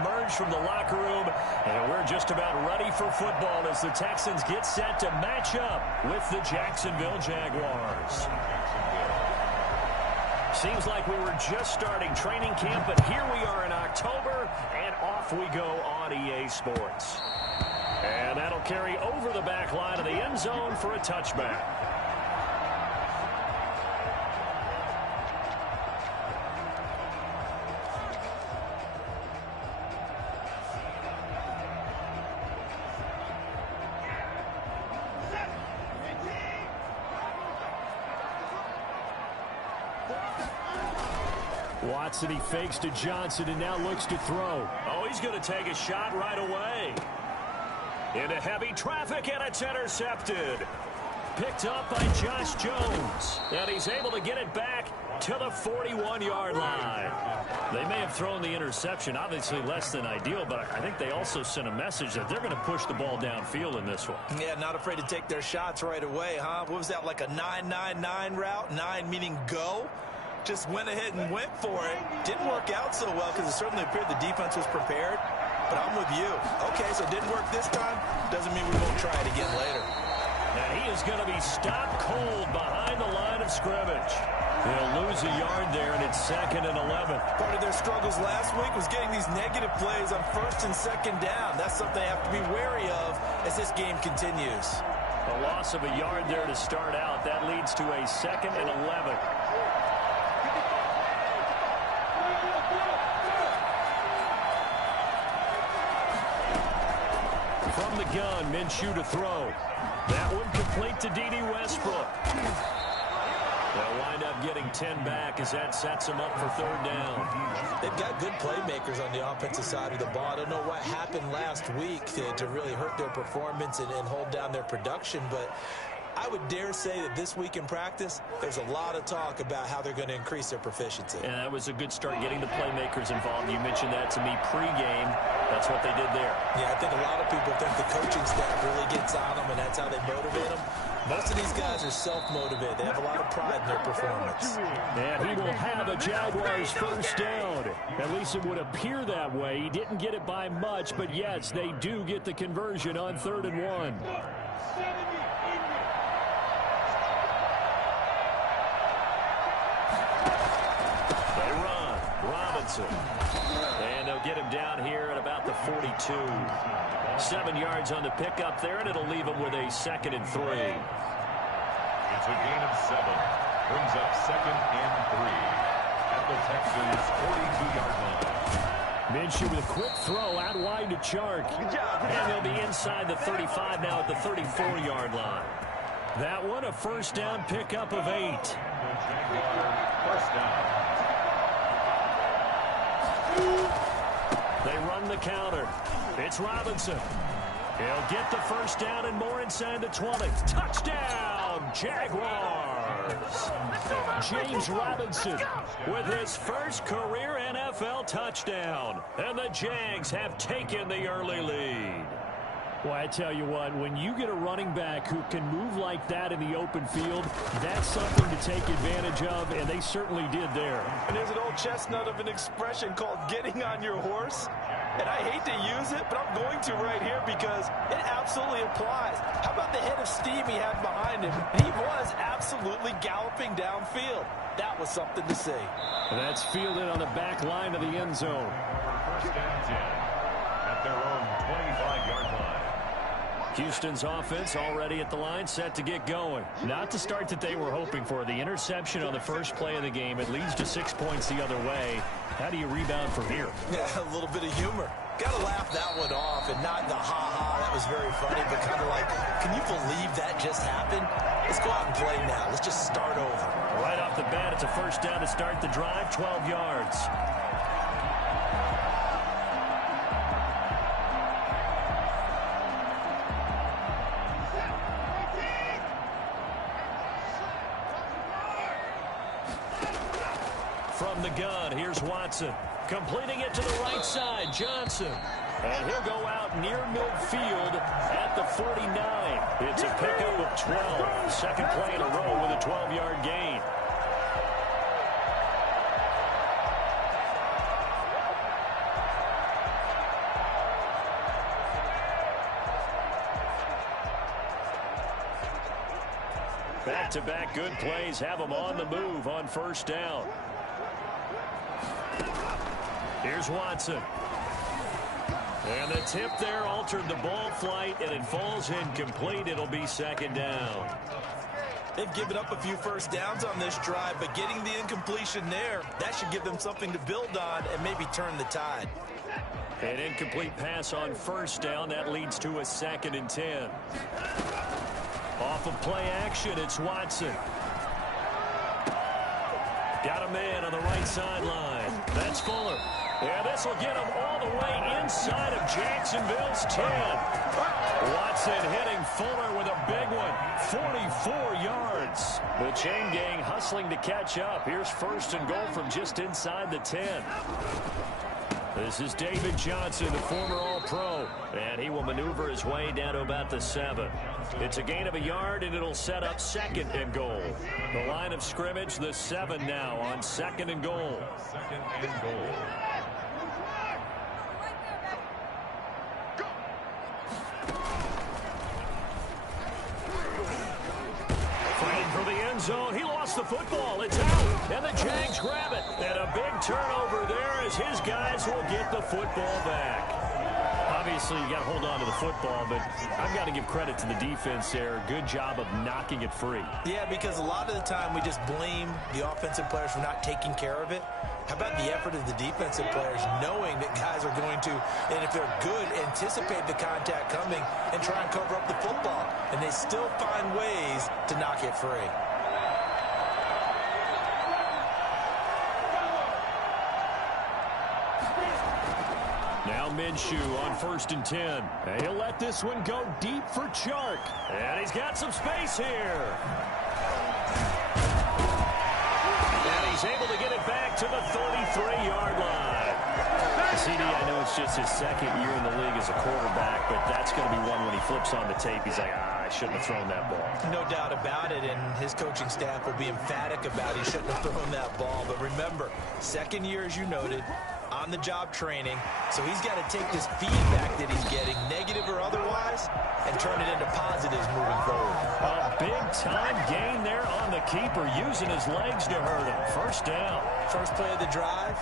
emerge from the locker room, and we're just about ready for football as the Texans get set to match up with the Jacksonville Jaguars. Seems like we were just starting training camp, but here we are in October, and off we go on EA Sports. And that'll carry over the back line of the end zone for a touchback. Watson, he fakes to Johnson and now looks to throw. Oh, he's going to take a shot right away. Into heavy traffic, and it's intercepted. Picked up by Josh Jones. And he's able to get it back to the 41-yard line. They may have thrown the interception, obviously less than ideal, but I think they also sent a message that they're going to push the ball downfield in this one. Yeah, not afraid to take their shots right away, huh? What was that, like a 9-9-9 route? 9 meaning go? Just went ahead and went for it. Didn't work out so well because it certainly appeared the defense was prepared. But I'm with you. Okay, so it didn't work this time. Doesn't mean we won't try it again later. And he is going to be stopped cold behind the line of scrimmage. They'll lose a yard there, and it's 2nd and 11. Part of their struggles last week was getting these negative plays on 1st and 2nd down. That's something they have to be wary of as this game continues. A loss of a yard there to start out. That leads to a 2nd and 11. From the gun, Minshew to throw. That one complete to D.D. Westbrook. They'll wind up getting 10 back as that sets them up for 3rd down. They've got good playmakers on the offensive side of the ball. I don't know what happened last week to really hurt their performance and hold down their production, but I would dare say that this week in practice, there's a lot of talk about how they're going to increase their proficiency. And that was a good start getting the playmakers involved. You mentioned that to me pregame. That's what they did there. Yeah, I think a lot of people think the coaching staff really gets on them, and that's how they motivate them. Most of these guys are self-motivated. They have a lot of pride in their performance. And he will have a Jaguars 1st down. At least it would appear that way. He didn't get it by much, but yes, they do get the conversion on 3rd and 1. And they'll get him down here at about the 42. 7 yards on the pickup there, and it'll leave him with a 2nd and 3. It's a gain of 7. Brings up 2nd and 3 at the Texans' 42-yard line. Minshew with a quick throw out wide to Chark. And they'll be inside the 35 now at the 34-yard line. That one a 1st down pickup of 8. The Jaguar 1st down. They run the counter. It's Robinson. He'll get the 1st down and more inside the 20. Touchdown, Jaguars. James Robinson with his first career NFL touchdown. And the Jags have taken the early lead. Well, I tell you what, when you get a running back who can move like that in the open field, that's something to take advantage of, and they certainly did there. And there's an old chestnut of an expression called getting on your horse. And I hate to use it, but I'm going to right here because it absolutely applies. How about the head of steam he had behind him? He was absolutely galloping downfield. That was something to see. And that's fielded on the back line of the end zone. 1st and 10 at their own 25-yard line. Houston's offense already at the line, set to get going. Not the start that they were hoping for. The interception on the first play of the game. It leads to 6 points the other way. How do you rebound from here? Yeah, a little bit of humor. Got to laugh that one off, and not the ha-ha, that was very funny, but kind of like, can you believe that just happened? Let's go out and play now. Let's just start over. Right off the bat, it's a 1st down to start the drive, 12 yards. From the gun, here's Watson. Completing it to the right side, Johnson. And he'll go out near midfield at the 49. It's a pickup of 12. Second play in a row with a 12-yard gain. Back-to-back good plays have them on the move on first down. Here's Watson. And the tip there altered the ball flight, and it falls incomplete. It'll be second down. They've given up a few first downs on this drive, but getting the incompletion there, that should give them something to build on and maybe turn the tide. An incomplete pass on first down. That leads to a 2nd and 10. Off of play action, it's Watson. Got a man on the right sideline. That's Fuller. Yeah, this will get him all the way inside of Jacksonville's 10. Watson hitting Fuller with a big one. 44 yards. The chain gang hustling to catch up. Here's 1st and goal from just inside the 10. This is David Johnson, the former All-Pro, and he will maneuver his way down to about the 7. It's a gain of a yard, and it'll set up 2nd and goal. The line of scrimmage, the 7 now on 2nd and goal. 2nd and goal. Fighting for the end zone. He lost the football. It's out, and the Jags grab it. And a big turnover there as his guys will get the football back. Obviously, you got to hold on to the football, but I've got to give credit to the defense there. Good job of knocking it free. Yeah, because a lot of the time we just blame the offensive players for not taking care of it. How about the effort of the defensive players knowing that guys are going to, and if they're good, anticipate the contact coming and try and cover up the football. And they still find ways to knock it free. Now Minshew on 1st and 10. And he'll let this one go deep for Chark. And he's got some space here. And he's able to get it back to the 33-yard line. CD, I know it's just his 2nd year in the league as a quarterback, but that's going to be one when he flips on the tape. He's like, I shouldn't have thrown that ball. No doubt about it, and his coaching staff will be emphatic about he shouldn't have thrown that ball. But remember, 2nd year, as you noted, on-the-job training, so he's got to take this feedback that he's getting, negative or otherwise, and turn it into positives moving forward. A big-time gain there on the keeper, using his legs to hurt him. First down. First play of the drive,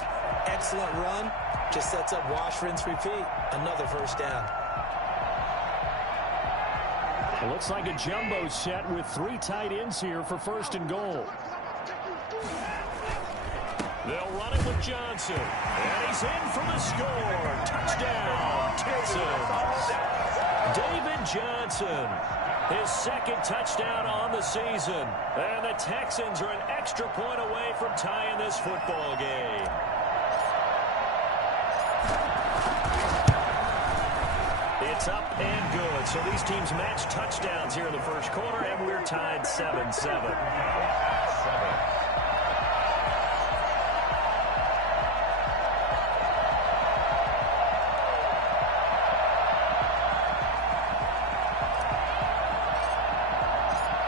excellent run, just sets up wash, rinse, repeat. Another first down. It looks like a jumbo set with 3 tight ends here for 1st and goal. They'll run it with Johnson. And he's in for the score. Touchdown, Texans. David Johnson, his 2nd touchdown on the season. And the Texans are an extra point away from tying this football game. It's up and good. So these teams match touchdowns here in the first quarter, and we're tied 7-7.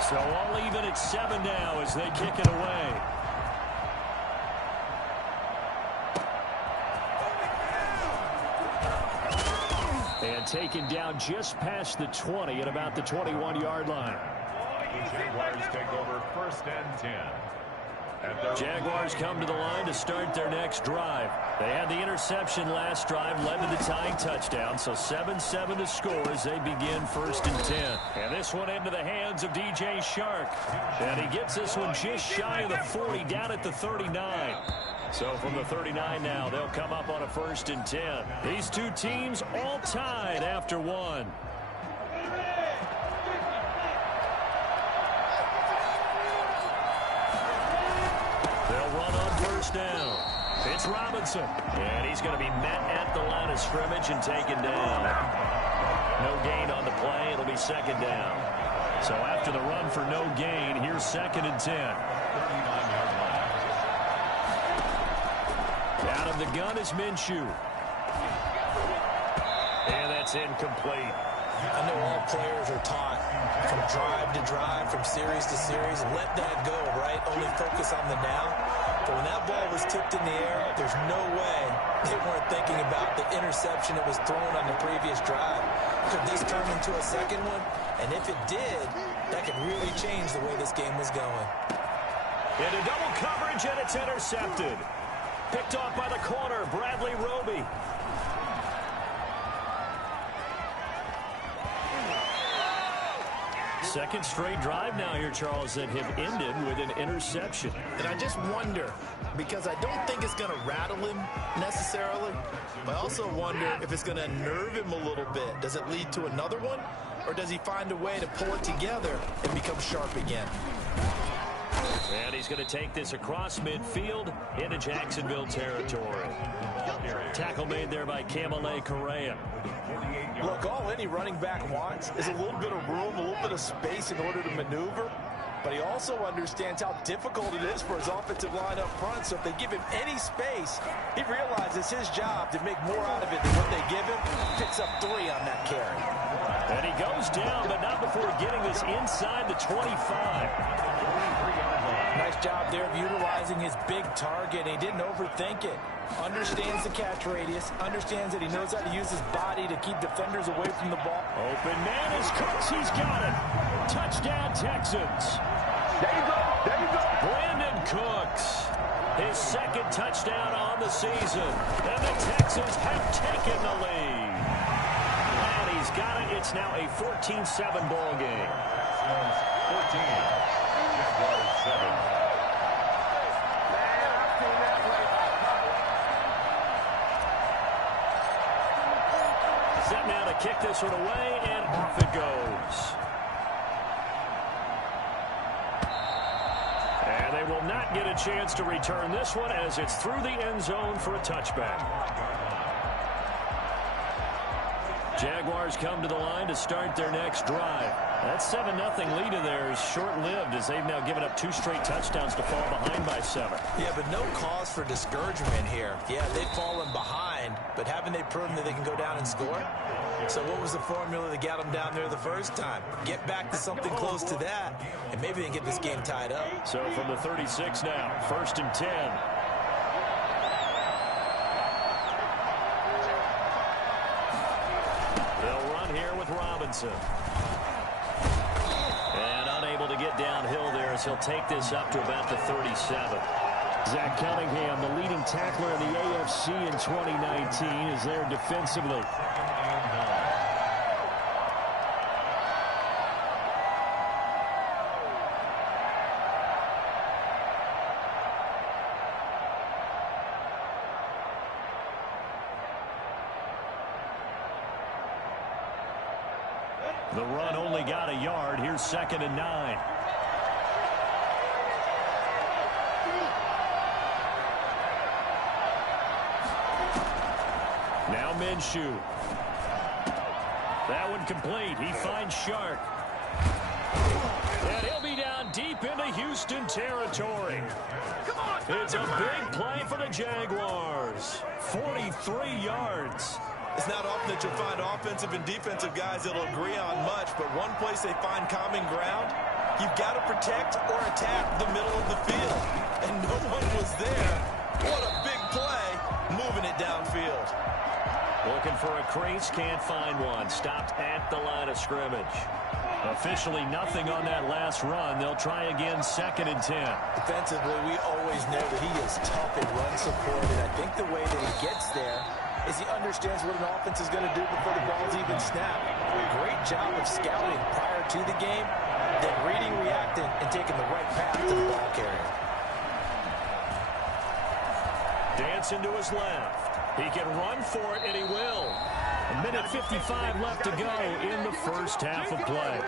So all even at 7 now as they kick it away. And taken down just past the 20 at about the 21-yard line. The Jaguars take over 1st and 10. Jaguars come to the line to start their next drive. They had the interception last drive, led to the tying touchdown, so 7-7 to score as they begin 1st and 10. And this one into the hands of DJ Chark. And he gets this one just shy of the 40, down at the 39. So from the 39 now, they'll come up on a 1st and 10. These two teams all tied after one. They'll run on 1st down. It's Robinson. And he's going to be met at the line of scrimmage and taken down. No gain on the play. It'll be 2nd down. So after the run for no gain, here's 2nd and 10. 39-yard line. Out of the gun is Minshew. And that's incomplete. I know all players are taught from drive to drive, from series to series, let that go, right? Only focus on the now. But when that ball was tipped in the air, there's no way they weren't thinking about the interception that was thrown on the previous drive. Could this turn into a second one? And if it did, That could really change the way this game was going. Into double coverage, and it's intercepted. Picked off by the corner, Bradley Roby. Second straight drive now here, Charles, that have ended with an interception. And I just wonder, because I don't think it's going to rattle him necessarily, but I also wonder if it's going to nerve him a little bit. Does it lead to another one, or does he find a way to pull it together and become sharp again? And he's going to take this across midfield into Jacksonville territory. Tackle made there by Kamale Correa. Look, all any running back wants is a little bit of room, a little bit of space in order to maneuver. But he also understands how difficult it is for his offensive line up front. So if they give him any space, he realizes his job to make more out of it than what they give him. Picks up 3 on that carry. And he goes down, but not before getting this inside the 25. Nice job there of utilizing his big target. He didn't overthink it. Understands the catch radius. Understands that he knows how to use his body to keep defenders away from the ball. Open man is Cooks. He's got it. Touchdown, Texans. There you go. There you go. Brandon Cooks. His second touchdown on the season. And the Texans have taken the lead. And he's got it. It's now a 14-7 ball game. 14. Jaguars 7. Set now to kick this one away, and off it goes. And they will not get a chance to return this one as it's through the end zone for a touchback. Jaguars come to the line to start their next drive. That 7-0 lead of theirs is short-lived as they've now given up 2 straight touchdowns to fall behind by 7. Yeah, but no cause for discouragement here. Yeah, they've fallen behind, but haven't they proven that they can go down and score? So what was the formula that got them down there the first time? Get back to something close to that, and maybe they can get this game tied up. So from the 36 now, 1st and 10. They'll run here with Robinson. And unable to get downhill there as he'll take this up to about the 37. Zach Cunningham, the leading tackler in the AFC in 2019, is there defensively. The run only got a yard. Here's 2nd and 9. Now Minshew. That one complete. He finds Shark. And he'll be down deep into Houston territory. It's a big play for the Jaguars. 43 yards. It's not often that you'll find offensive and defensive guys that'll agree on much, but one place they find common ground, you've got to protect or attack the middle of the field. And no one was there. What a big play, moving it downfield. Looking for a crease, can't find one. Stopped at the line of scrimmage. Officially nothing on that last run. They'll try again, 2nd and 10. Defensively, we always know that he is tough in run support, and I think the way that he gets there is he understands what an offense is going to do before the ball's even snapped. Great job of scouting prior to the game, then reading, reacting, and taking the right path to the ball carrier. Dancing to his left. He can run for it, and he will. 1:55 left to go in the first half of play.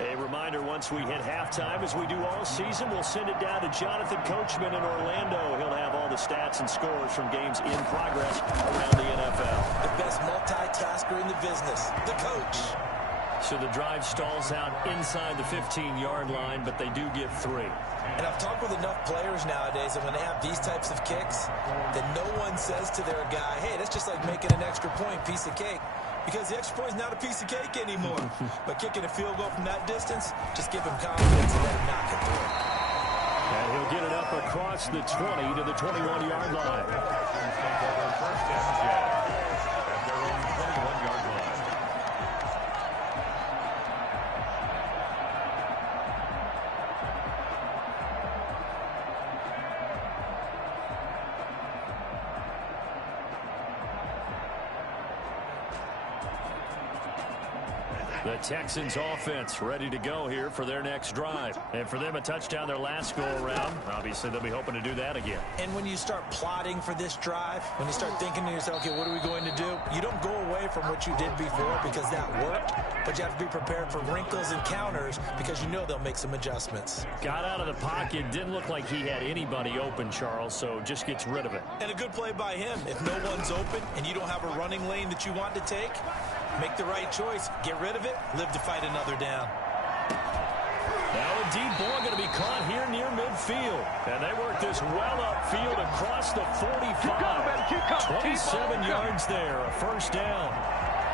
A reminder, once we hit halftime, as we do all season, we'll send it down to Jonathan Coachman in Orlando. He'll have all the stats and scores from games in progress around the NFL. The best multitasker in the business, the coach. So the drive stalls out inside the 15-yard line, but they do get 3. And I've talked with enough players nowadays that when they have these types of kicks, that no one says to their guy, hey, that's just like making an extra point, piece of cake. Because the extra point is not a piece of cake anymore. But kicking a field goal from that distance, just give him confidence and let him knock it through. And he'll get it up across the 20 to the 21-yard line. First down, Jags at their own 21-yard line. The Texans offense ready to go here for their next drive. And for them, a touchdown their last go-around. Obviously, they'll be hoping to do that again. And when you start plotting for this drive, when you start thinking to yourself, okay, what are we going to do? You don't go away from what you did before because that worked, but you have to be prepared for wrinkles and counters because you know they'll make some adjustments. Got out of the pocket. Didn't look like he had anybody open, Charles, so just gets rid of it. And a good play by him. If no one's open and you don't have a running lane that you want to take, make the right choice. Get rid of it. Live to fight another down. Now a deep ball going to be caught here near midfield. And they work this well upfield across the 45. 27 yards there, a first down.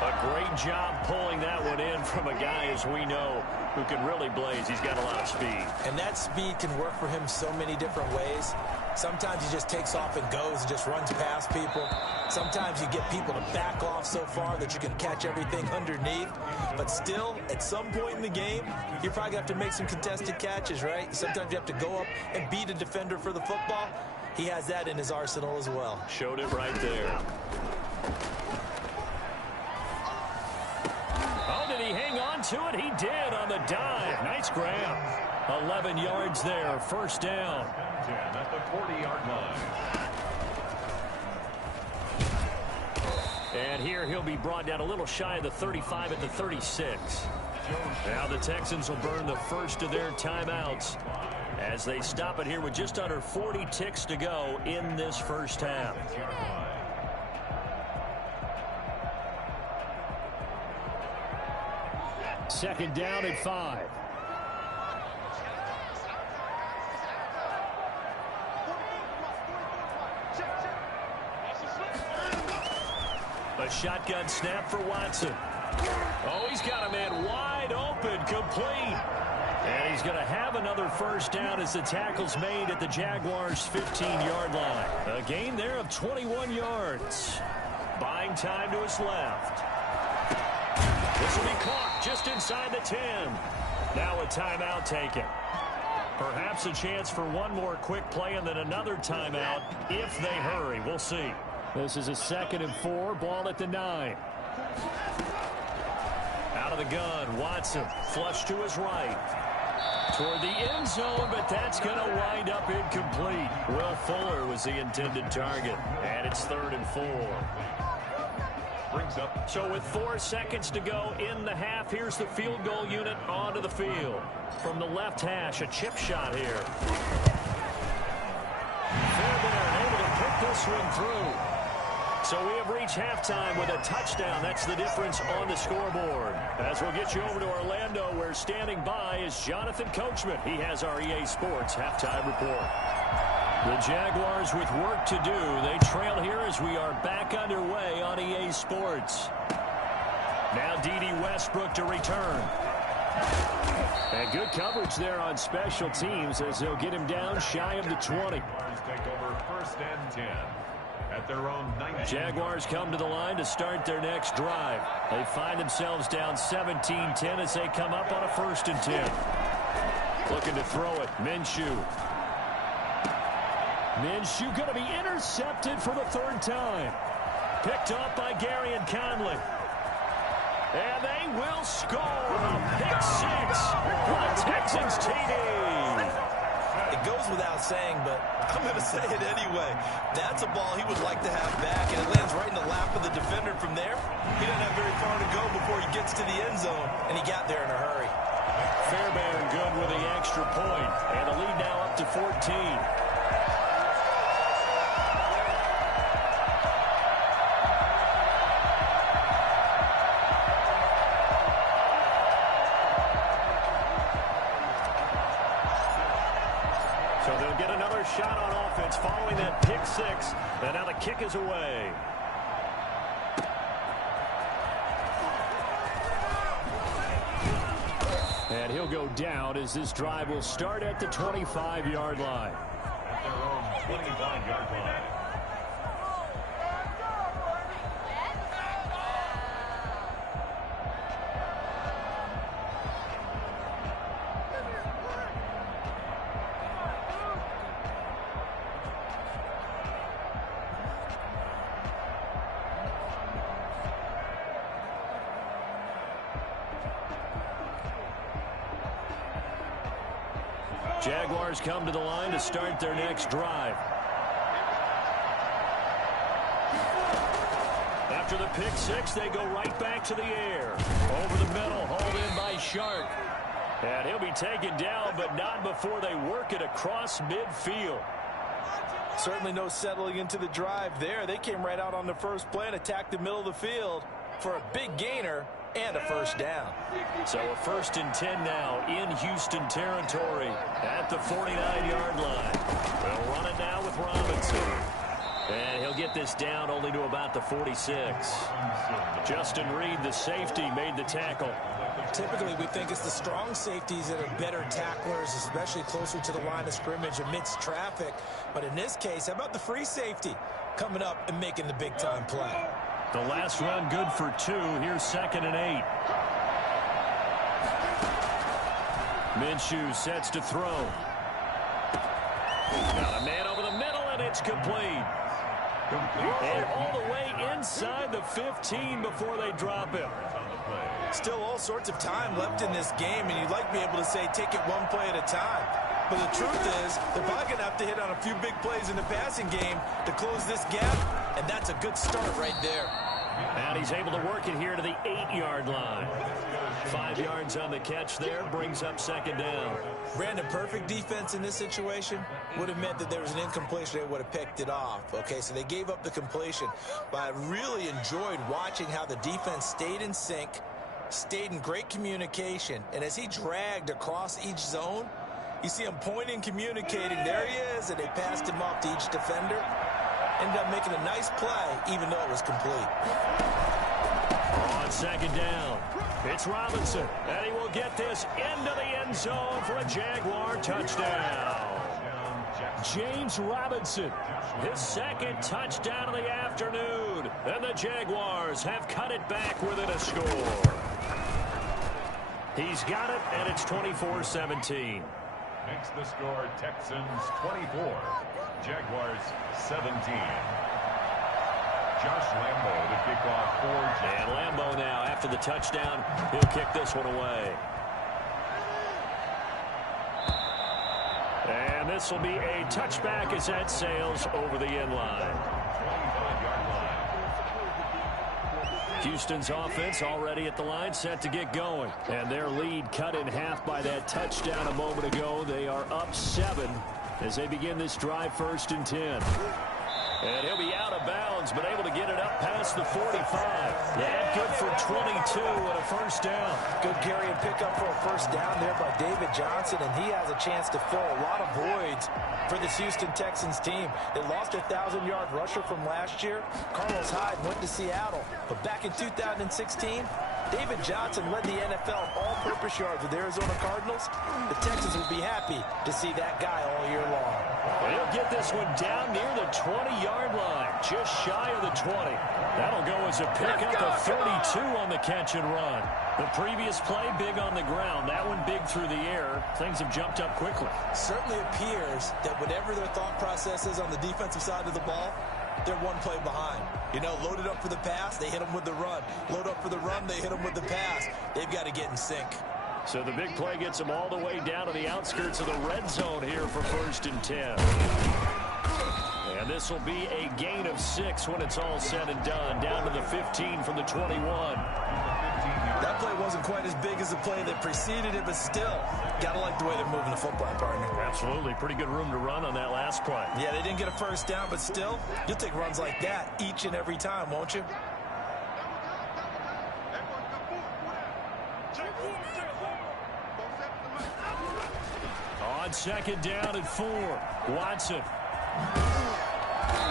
A great job pulling that one in from a guy, as we know, who can really blaze. He's got a lot of speed. And that speed can work for him so many different ways. Sometimes he just takes off and goes and just runs past people. Sometimes you get people to back off so far that you can catch everything underneath. But still, at some point in the game, you're probably going to have to make some contested catches, right? Sometimes you have to go up and beat a defender for the football. He has that in his arsenal as well. Showed it right there. Oh, did he hang on to it? He did on the dive. Nice grab. 11 yards there, first down. 10 at the 40-yard line. And here he'll be brought down a little shy of the 35 at the 36. Now the Texans will burn the first of their timeouts as they stop it here with just under 40 ticks to go in this first half. Second down at 5. A shotgun snap for Watson. Oh, he's got a man wide open, complete. And he's going to have another first down as the tackle's made at the Jaguars' 15-yard line. A gain there of 21 yards. Buying time to his left. This will be caught just inside the 10. Now a timeout taken. Perhaps a chance for one more quick play and then another timeout if they hurry. We'll see. This is a 2nd and 4, ball at the 9. Out of the gun, Watson, flush to his right. Toward the end zone, but that's going to wind up incomplete. Will Fuller was the intended target, and it's 3rd and 4. Brings up. So with 4 seconds to go in the half, here's the field goal unit onto the field. From the left hash, a chip shot here. Fairbairn able to pick this one through. So we have reached halftime with a touchdown. That's the difference on the scoreboard. As we'll get you over to Orlando, where standing by is Jonathan Coachman. He has our EA Sports halftime report. The Jaguars with work to do. They trail here as we are back underway on EA Sports. Now D.D. Westbrook to return. And good coverage there on special teams as they'll get him down shy of the 20. Take over 1st and 10. At their own 19. Jaguars come to the line to start their next drive. They find themselves down 17-10 as they come up on a 1st and 10. Looking to throw it. Minshew. Minshew going to be intercepted for the 3rd time. Picked up by Gary and Conley. And they will score. Pick 6. The Texans TD. It goes without saying, but I'm going to say it anyway. That's a ball he would like to have back, and it lands right in the lap of the defender from there. He doesn't have very far to go before he gets to the end zone, and he got there in a hurry. Fairbairn good with the extra point, and the lead now up to 14. So they'll get another shot on offense following that pick 6. And now the kick is away. And he'll go down as this drive will start at the 25-yard line. At their own 25-yard line. Jaguars come to the line to start their next drive. After the pick six, they go right back to the air. Over the middle, hauled in by Shark. And he'll be taken down, but not before they work it across midfield. Certainly no settling into the drive there. They came right out on the first play and attacked the middle of the field for a big gainer and a first down. So a 1st and 10 now in Houston territory at the 49-yard line. They'll run it now with Robinson. And he'll get this down only to about the 46. Justin Reed, the safety, made the tackle. Typically, we think it's the strong safeties that are better tacklers, especially closer to the line of scrimmage amidst traffic. But in this case, how about the free safety coming up and making the big-time play? The last run good for 2. Here's 2nd and 8. Minshew sets to throw. Got a man over the middle, and it's complete. And all the way inside the 15 before they drop him. Still all sorts of time left in this game, and you'd like to be able to say take it one play at a time. But the truth is, they're probably going to have to hit on a few big plays in the passing game to close this gap, and that's a good start right there. And he's able to work it here to the 8-yard line. 5 yards on the catch there, brings up 2nd down. Brandon, perfect defense in this situation would have meant that there was an incompletion. They would have picked it off. Okay, so they gave up the completion. But I really enjoyed watching how the defense stayed in sync, stayed in great communication, and as he dragged across each zone, you see him pointing, communicating. There he is, and they passed him off to each defender. Ended up making a nice play, even though it was complete. On 2nd down, it's Robinson, and he will get this into the end zone for a Jaguar touchdown. James Robinson, his 2nd touchdown of the afternoon, and the Jaguars have cut it back within a score. He's got it, and it's 24-17. Makes the score Texans 24, Jaguars 17. Josh Lambo to kick off for And Lambo now, after the touchdown, he'll kick this one away. And this will be a touchback as that sails over the end line. 25-yard line. Houston's offense already at the line, set to get going. And their lead cut in half by that touchdown a moment ago. They are up 7 as they begin this drive, 1st and 10. And he'll be out of bounds, but able to get it up past the 45. Yeah, good for 22 and a first down. Good carry and pickup for a first down there by David Johnson, and he has a chance to fill a lot of voids for this Houston Texans team. They lost a 1,000-yard rusher from last year. Carlos Hyde went to Seattle, but back in 2016, David Johnson led the NFL all-purpose yards with the Arizona Cardinals. The Texans will be happy to see that guy all year long. He'll get this one down near the 20-yard line, just shy of the 20. That'll go as a pickup of 32 on the catch and run. The previous play, big on the ground. That one big through the air. Things have jumped up quickly. Certainly appears that whatever their thought process is on the defensive side of the ball, they're one play behind. You know, loaded up for the pass, they hit them with the run. Load up for the run, they hit them with the pass. They've got to get in sync. So the big play gets them all the way down to the outskirts of the red zone here for 1st and 10. And this will be a gain of 6 when it's all said and done. Down to the 15 from the 21. That play wasn't quite as big as the play that preceded it, but still, gotta like the way they're moving the football, partner. Absolutely. Pretty good room to run on that last play. Yeah, they didn't get a first down, but still, you'll take runs like that each and every time, won't you? On 2nd down and 4, Watson.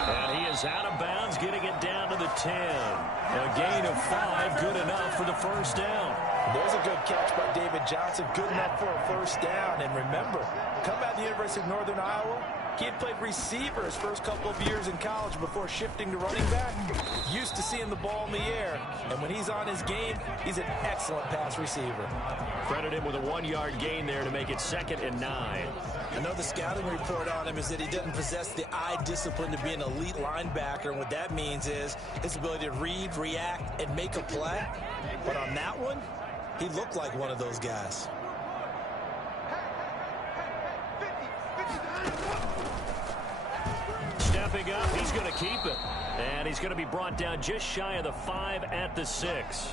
And he is out of bounds, getting it down to the 10. A gain of 5, good enough for the first down. There's a good catch by David Johnson, good enough for a first down. And remember, come out of the University of Northern Iowa, he had played receiver his first couple of years in college before shifting to running back. Used to seeing the ball in the air, and when he's on his game, he's an excellent pass receiver. Credit him with a 1-yard gain there to make it 2nd and 9. I know the scouting report on him is that he doesn't possess the eye discipline to be an elite linebacker, and what that means is his ability to read, react, and make a play. But on that one, he looked like one of those guys. big up. He's going to keep it. And he's going to be brought down just shy of the 5 at the 6.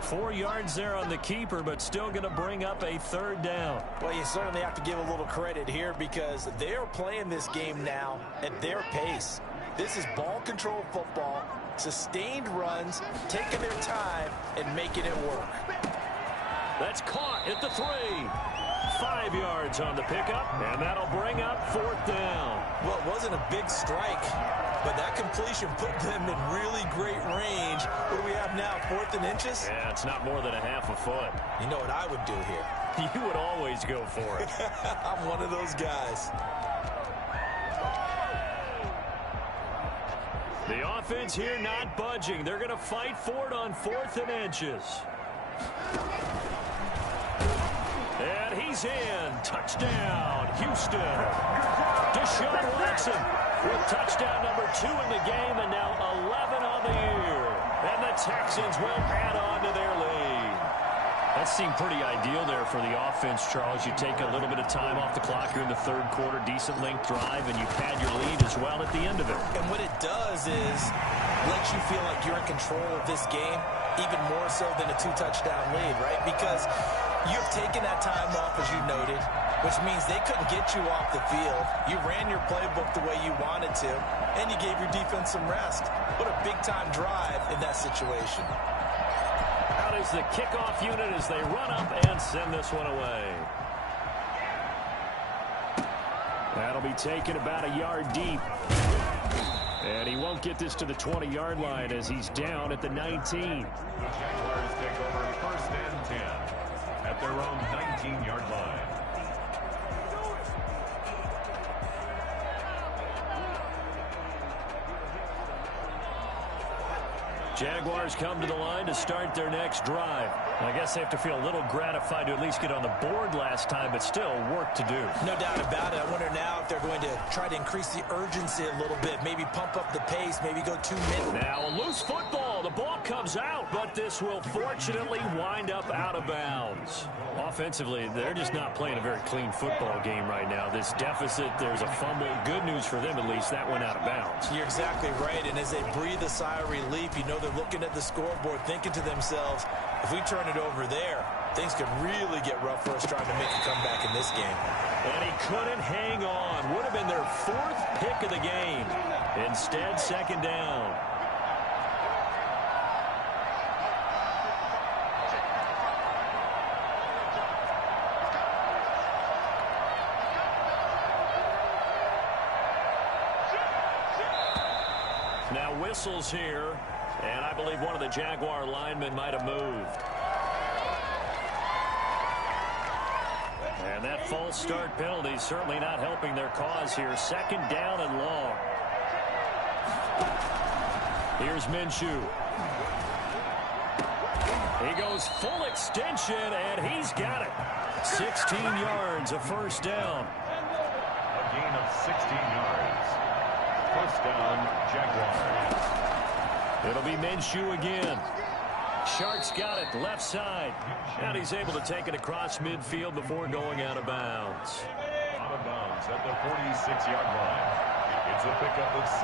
4 yards there on the keeper, but still going to bring up a third down. Well, you certainly have to give a little credit here because they're playing this game now at their pace. This is ball control football, sustained runs, taking their time and making it work. That's caught at the 3. 5 yards on the pickup, and that'll bring up 4th down. Well, it wasn't a big strike, but that completion put them in really great range. What do we have now, 4th and inches? Yeah, it's not more than a half a foot. You know what I would do here? You would always go for it. I'm one of those guys. The offense here not budging. They're going to fight for it on 4th and inches. And he's in. Touchdown, Houston. Deshaun Watson with touchdown number 2 in the game and now 11 on the year. And the Texans will add on to their lead. That seemed pretty ideal there for the offense, Charles. You take a little bit of time off the clock here in the 3rd quarter, decent length drive, and you pad your lead as well at the end of it. And what it does is lets you feel like you're in control of this game, even more so than a 2-touchdown lead, right? Because you've taken that time off, as you noted, which means they couldn't get you off the field. You ran your playbook the way you wanted to, and you gave your defense some rest. What a big-time drive in that situation. Out is the kickoff unit as they run up and send this one away. That'll be taken about a yard deep. And he won't get this to the 20-yard line as he's down at the 19. The Jaguars take over 1st and 10 at their own 19-yard line. Jaguars come to the line to start their next drive. I guess they have to feel a little gratified to at least get on the board last time, but still work to do. No doubt about it. I wonder now if they're going to try to increase the urgency a little bit, maybe pump up the pace, maybe go 2 minutes. Now a loose football. The ball comes out, but this will fortunately wind up out of bounds. Offensively, they're just not playing a very clean football game right now. This deficit, there's a fumble. Good news for them, at least. That went out of bounds. You're exactly right, and as they breathe a sigh of relief, you know they're looking at the scoreboard, thinking to themselves, if we turn it over there, things could really get rough for us trying to make a comeback in this game. And he couldn't hang on. Would have been their 4th pick of the game. Instead, 2nd down. Now whistles here, and I believe one of the Jaguar linemen might have moved. And that false start penalty certainly not helping their cause here. 2nd down and long. Here's Minshew. He goes full extension, and he's got it. 16 yards, a 1st down. A gain of 16 yards. 1st down, Jaguars. It'll be Minshew again. Sharks got it, left side. And he's able to take it across midfield before going out of bounds. Out of bounds at the 46-yard line. It's a pickup of 6.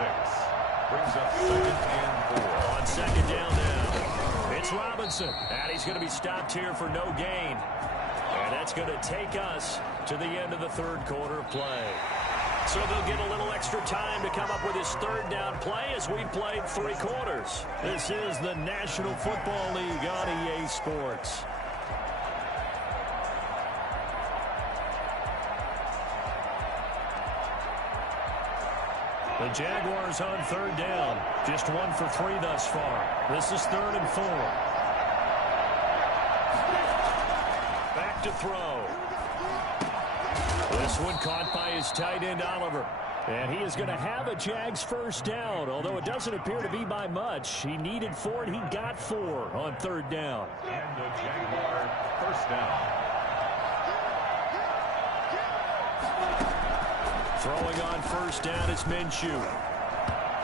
Brings up 2nd and 4. On 2nd down now. It's Robinson. And he's going to be stopped here for no gain. And that's going to take us to the end of the 3rd quarter of play. So they'll get a little extra time to come up with his 3rd down play as we played 3 quarters. This is the National Football League on EA Sports. The Jaguars on 3rd down. Just 1 for 3 thus far. This is 3rd and 4. Back to throw. This one caught by his tight end, Oliver. And he is going to have a Jags 1st down, although it doesn't appear to be by much. He needed 4, and he got 4 on 3rd down. And the Jaguar 1st down. Throwing on 1st down, it's Minshew.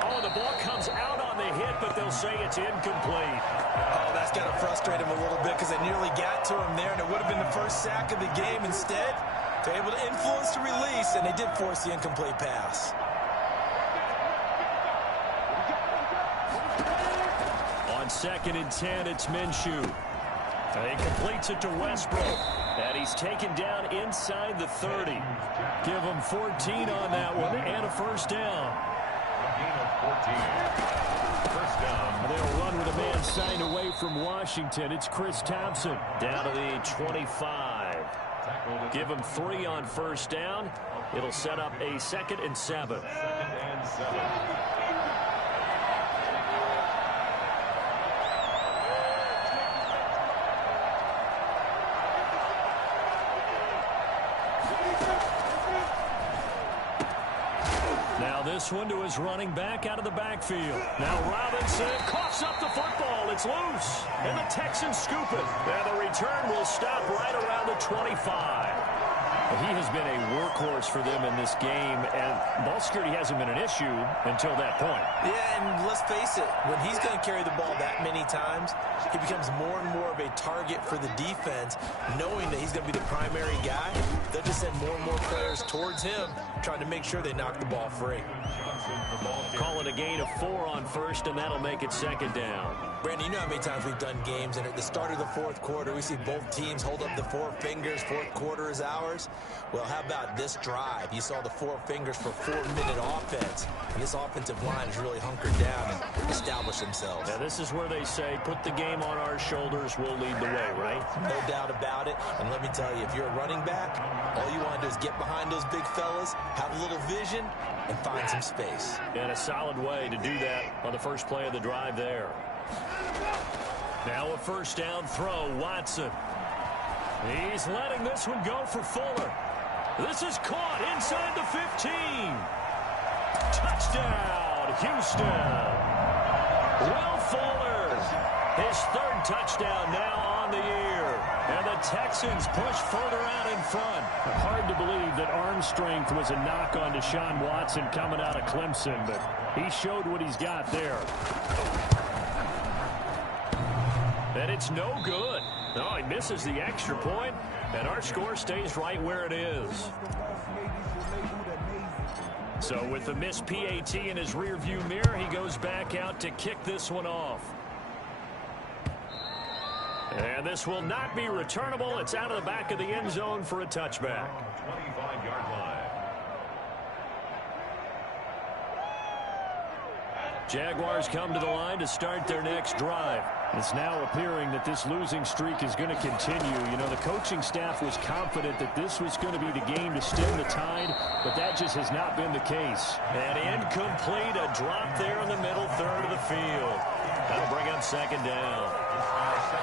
Oh, the ball comes out on the hit, but they'll say it's incomplete. Oh, that's got to frustrate him a little bit because they nearly got to him there, and it would have been the 1st sack of the game. Instead, they're able to influence the release, and they did force the incomplete pass. 2nd and 10. It's Minshew. He completes it to Westbrook. And he's taken down inside the 30. Give him 14 on that one and a first down. A gain of 14. First down. They'll run with a man signed away from Washington. It's Chris Thompson down to the 25. Give him 3 on first down. It'll set up a 2nd and 7. 2nd and 7. Now this one to his running back out of the backfield. Now Robinson coughs up the football. It's loose. And the Texans scoop it. And the return will stop right around the 25. He has been a workhorse for them in this game, and ball security hasn't been an issue until that point. Yeah, and let's face it, when he's going to carry the ball that many times, he becomes more and more of a target for the defense, knowing that he's going to be the primary guy. They'll just send more and more players towards him, trying to make sure they knock the ball free. Call it a gain of 4 on first, and that'll make it 2nd down. Brandon, you know how many times we've done games, and at the start of the 4th quarter, we see both teams hold up the 4 fingers, 4th quarter is ours. Well, how about this drive? You saw the 4 fingers for 4-minute offense. And this offensive line has really hunkered down and established themselves. Now, this is where they say, put the game on our shoulders, we'll lead the way, right? No doubt about it. And let me tell you, if you're a running back, all you want to do is get behind those big fellas, have a little vision, and find some space. And a solid way to do that on the first play of the drive there. Now a first down throw, Watson. He's letting this one go for Fuller. This is caught inside the 15. Touchdown, Houston. Will Fuller, his 3rd touchdown now on the year. And the Texans push further out in front. Hard to believe that arm strength was a knock on Deshaun Watson coming out of Clemson, but he showed what he's got there. And it's no good. No, he misses the extra point, and our score stays right where it is. So with the missed PAT in his rearview mirror, he goes back out to kick this one off. And this will not be returnable. It's out of the back of the end zone for a touchback. 25-yard line. Jaguars come to the line to start their next drive. It's now appearing that this losing streak is going to continue. You know, the coaching staff was confident that this was going to be the game to stem the tide, but that just has not been the case. And incomplete, a drop there in the middle third of the field. That'll bring up 2nd down.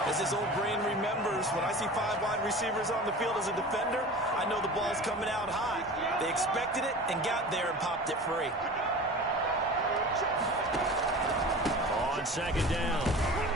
As his old brain remembers, when I see 5 wide receivers on the field as a defender, I know the ball's coming out high. They expected it and got there and popped it free. On 2nd down,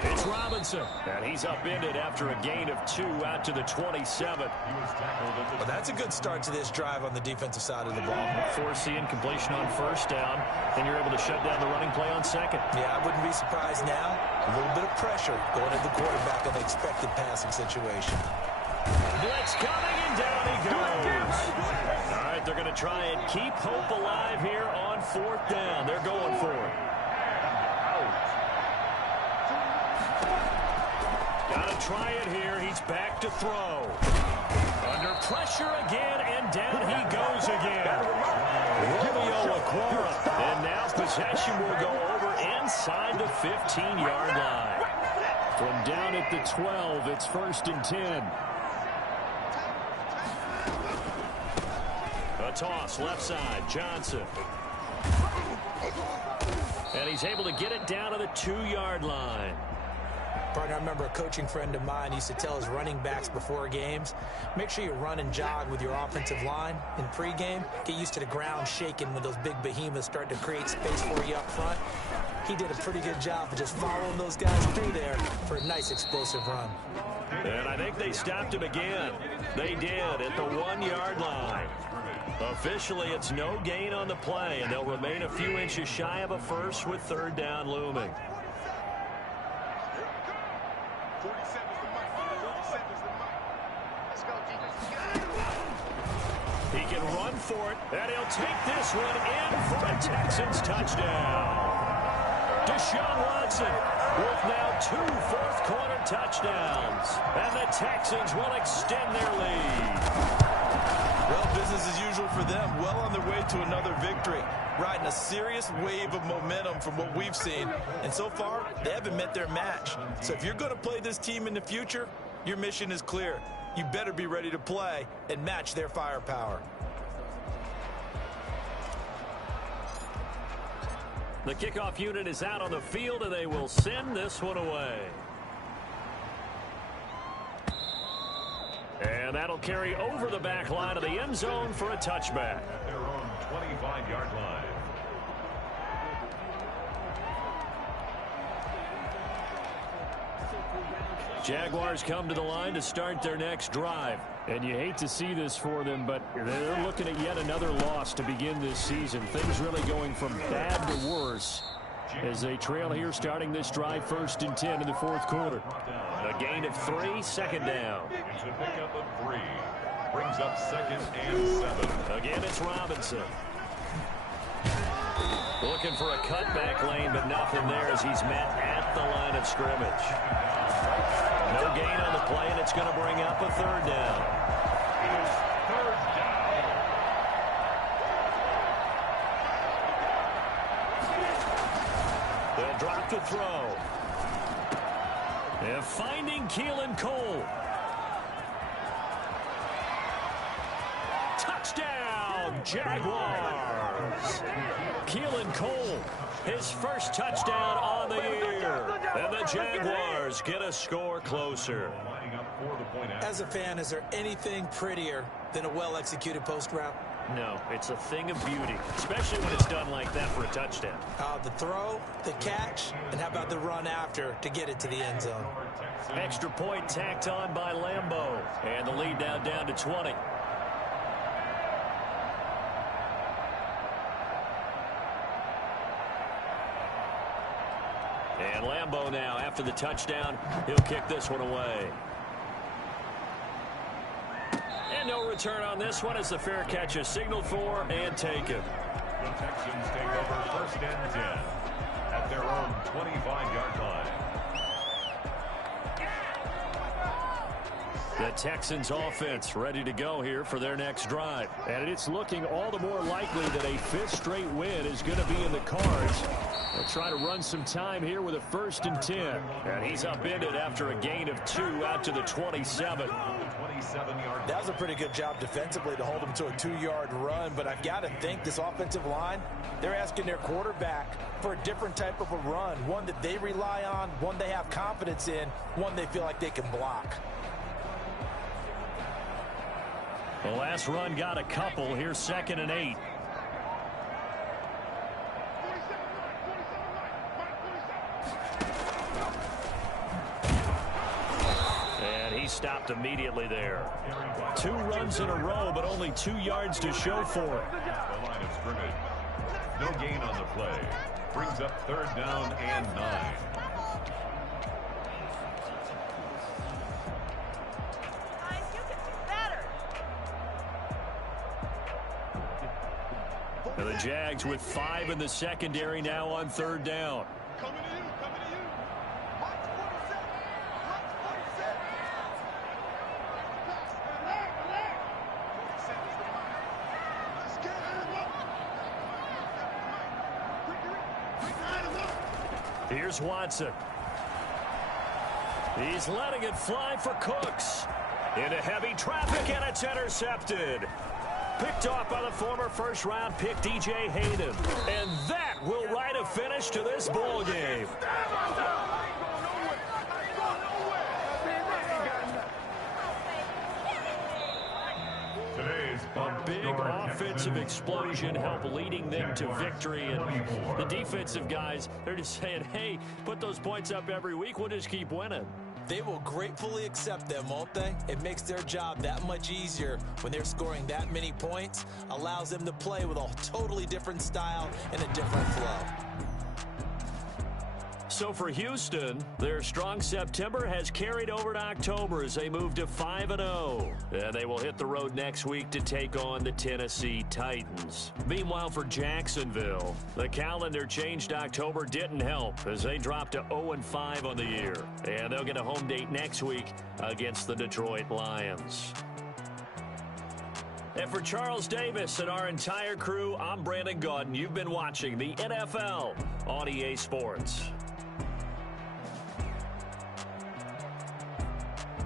it's Robinson. And he's upended after a gain of 2 out to the 27. Well, that's a good start to this drive on the defensive side of the ball. Force the incompletion on first down, and you're able to shut down the running play on 2nd. Yeah, I wouldn't be surprised now. A little bit of pressure going at the quarterback on the expected passing situation. Blitz coming, and down he goes. All right, they're going to try and keep hope alive here on 4th down. They're going for it. Got to try it here. He's back to throw. Under pressure again, and down he goes again. Romeo Okwara. And now possession will go over inside the 15-yard line. From down at the 12, it's 1st and 10. A toss, left side, Johnson. And he's able to get it down to the 2-yard line. Partner, I remember a coaching friend of mine used to tell his running backs before games, make sure you run and jog with your offensive line in pregame. Get used to the ground shaking when those big behemoths start to create space for you up front. He did a pretty good job of just following those guys through there for a nice explosive run. And I think they stopped him again. They did at the 1-yard line. Officially, it's no gain on the play, and they'll remain a few inches shy of a first with 3rd down looming. He can run for it, and he'll take this one in for a Texans touchdown. Deshaun Watson with now 2 fourth-quarter touchdowns. And the Texans will extend their lead. Well, business as usual for them. Well on their way to another victory. Riding a serious wave of momentum from what we've seen. And so far, they haven't met their match. So if you're going to play this team in the future, your mission is clear. You better be ready to play and match their firepower. The kickoff unit is out on the field, and they will send this one away. And that'll carry over the back line of the end zone for a touchback. At their own 25-yard line. Jaguars come to the line to start their next drive. And you hate to see this for them, but they're looking at yet another loss to begin this season. Things really going from bad to worse as they trail here starting this drive 1st and 10 in the fourth quarter. A gain of 3, second down. It's a pickup of 3. Brings up 2nd and 7. Again, it's Robinson. Looking for a cutback lane, but nothing there as he's met at the line of scrimmage. No gain on the play, and it's going to bring up a 3rd down. It is 3rd down. They'll drop to throw. They're finding Keelan Cole. Touchdown, Jaguars. Keelan Cole, his first touchdown on the year. And the Jaguars get a score closer. Lining up for the point after. As a fan, is there anything prettier than a well-executed post route? No, it's a thing of beauty, especially when it's done like that for a touchdown. The throw, the catch, and how about the run after to get it to the end zone? Extra point tacked on by Lambeau. And the lead now down to 20. And Lambeau now, after the touchdown, he'll kick this one away. And no return on this one as the fair catch is signaled for and taken. The Texans take over 1st and 10 at their own 25-yard line. The Texans offense ready to go here for their next drive. And it's looking all the more likely that a 5th straight win is going to be in the cards. They'll try to run some time here with a 1st and 10. And he's upended after a gain of 2 out to the 27. That was a pretty good job defensively to hold him to a 2-yard run. But I've got to think this offensive line, they're asking their quarterback for a different type of a run. One that they rely on, one they have confidence in, one they feel like they can block. The last run got a couple. Here's 2nd and 8. And he stopped immediately there. 2 runs in a row, but only 2 yards to show for it. The line of scrimmage. No gain on the play. Brings up 3rd down and 9. And the Jags with 5 in the secondary now on 3rd down. Coming to you. Mark 47. Let's get him up. Here's Watson. He's letting it fly for Cooks. Into heavy traffic, and it's intercepted. Picked off by the former first-round pick, DJ Hayden. And that will write a finish to this ball game. A big offensive explosion helped leading them to victory. And the defensive guys, they're just saying, hey, put those points up every week. We'll just keep winning. They will gratefully accept them, won't they? It makes their job that much easier when they're scoring that many points. Allows them to play with a totally different style and a different flow. So for Houston, their strong September has carried over to October as they move to 5-0. And they will hit the road next week to take on the Tennessee Titans. Meanwhile, for Jacksonville, the calendar changed October didn't help as they dropped to 0-5 on the year. And they'll get a home date next week against the Detroit Lions. And for Charles Davis and our entire crew, I'm Brandon Gaudin. You've been watching the NFL on EA Sports.